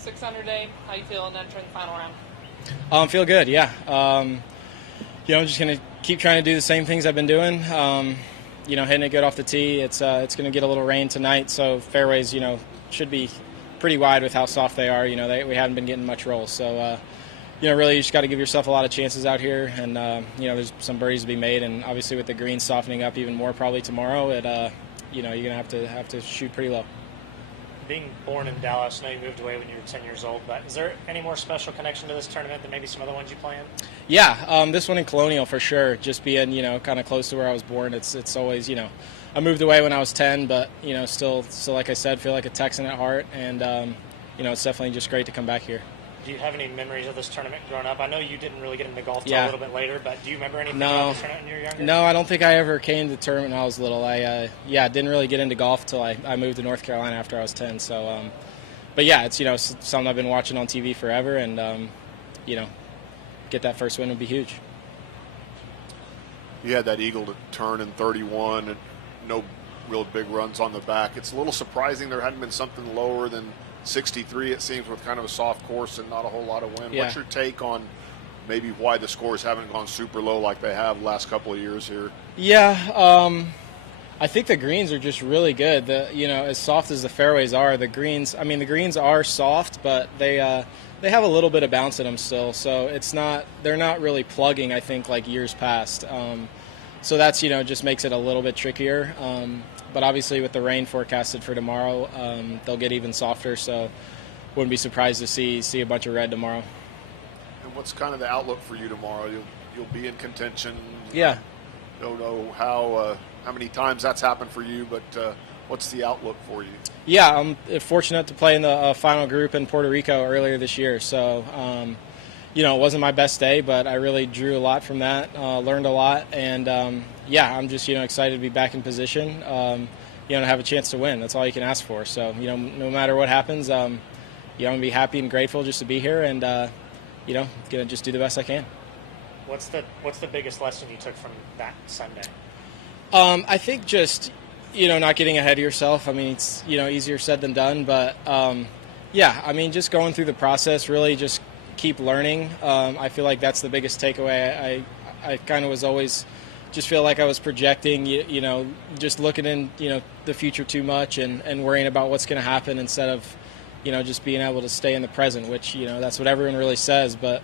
6 under day. How you feeling entering the final round? Feel good, yeah. I'm just going to keep trying to do the same things I've been doing. Hitting it good off the tee. It's going to get a little rain tonight, so fairways, should be pretty wide with how soft they are. We haven't been getting much roll, so really you just got to give yourself a lot of chances out here, and there's some birdies to be made, and obviously with the greens softening up even more probably tomorrow, you're going to have to shoot pretty low. Being born in Dallas, I know you moved away when you were 10 years old, but is there any more special connection to this tournament than maybe some other ones you play in? Yeah, this one in Colonial for sure. Just being, kind of close to where I was born. It's always, I moved away when I was 10, but, still like I said, feel like a Texan at heart, and, it's definitely just great to come back here. Do you have any memories of this tournament growing up? I know you didn't really get into golf till a little bit later, but do you remember anything about this tournament when you were younger? No, I don't think I ever came to the tournament when I was little. I didn't really get into golf till I moved to North Carolina after I was 10. So, but yeah, it's something I've been watching on TV forever, and get that first win would be huge. You had that eagle to turn in 31, and no real big runs on the back. It's a little surprising there hadn't been something lower than 63, it seems, with kind of a soft course and not a whole lot of wind. Yeah. What's your take on maybe why the scores haven't gone super low like they have the last couple of years here? Yeah, I think the greens are just really good. As soft as the fairways are, the greens are soft, but they have a little bit of bounce in them still. So they're not really plugging, I think, like years past. So that's, just makes it a little bit trickier. But obviously with the rain forecasted for tomorrow, they'll get even softer, so wouldn't be surprised to see a bunch of red tomorrow. And what's kind of the outlook for you tomorrow? You'll be in contention. Yeah. Don't know how many times that's happened for you, but what's the outlook for you? Yeah, I'm fortunate to play in the final group in Puerto Rico earlier this year, so it wasn't my best day, but I really drew a lot from that, learned a lot, and I'm just excited to be back in position, and have a chance to win. That's all you can ask for. So no matter what happens, I'm gonna be happy and grateful just to be here, and gonna just do the best I can. What's the biggest lesson you took from that Sunday? I think just not getting ahead of yourself. I mean, it's easier said than done, but just going through the process, really just keep learning. I feel like that's the biggest takeaway. I kind of was always just feel like I was projecting, just looking in, the future too much and worrying about what's going to happen instead of, just being able to stay in the present, which, that's what everyone really says. But,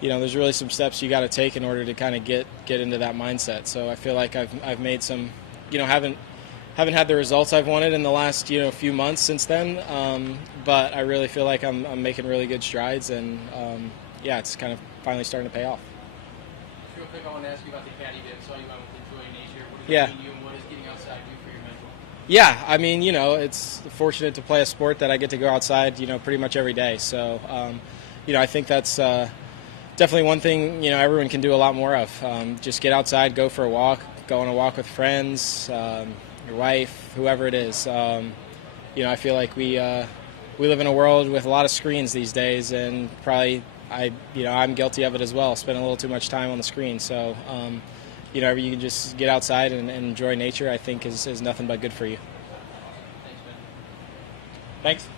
there's really some steps you got to take in order to kind of get into that mindset. So I feel like I've made some, haven't had the results I've wanted in the last, few months since then. But I really feel like I'm making really good strides, and it's kind of finally starting to pay off. Real quick, I want to ask you about the caddy bit. So you went with enjoying nature. What does it mean to you, and what does getting outside do for your mental? Yeah, I mean, it's fortunate to play a sport that I get to go outside, pretty much every day. So, I think that's definitely one thing, everyone can do a lot more of. Just get outside, go for a walk, go on a walk with friends, your wife, whoever it is. I feel like we live in a world with a lot of screens these days, and probably I'm guilty of it as well, spend a little too much time on the screen. So, you can just get outside and enjoy nature, I think is nothing but good for you. Thanks, man. Thanks.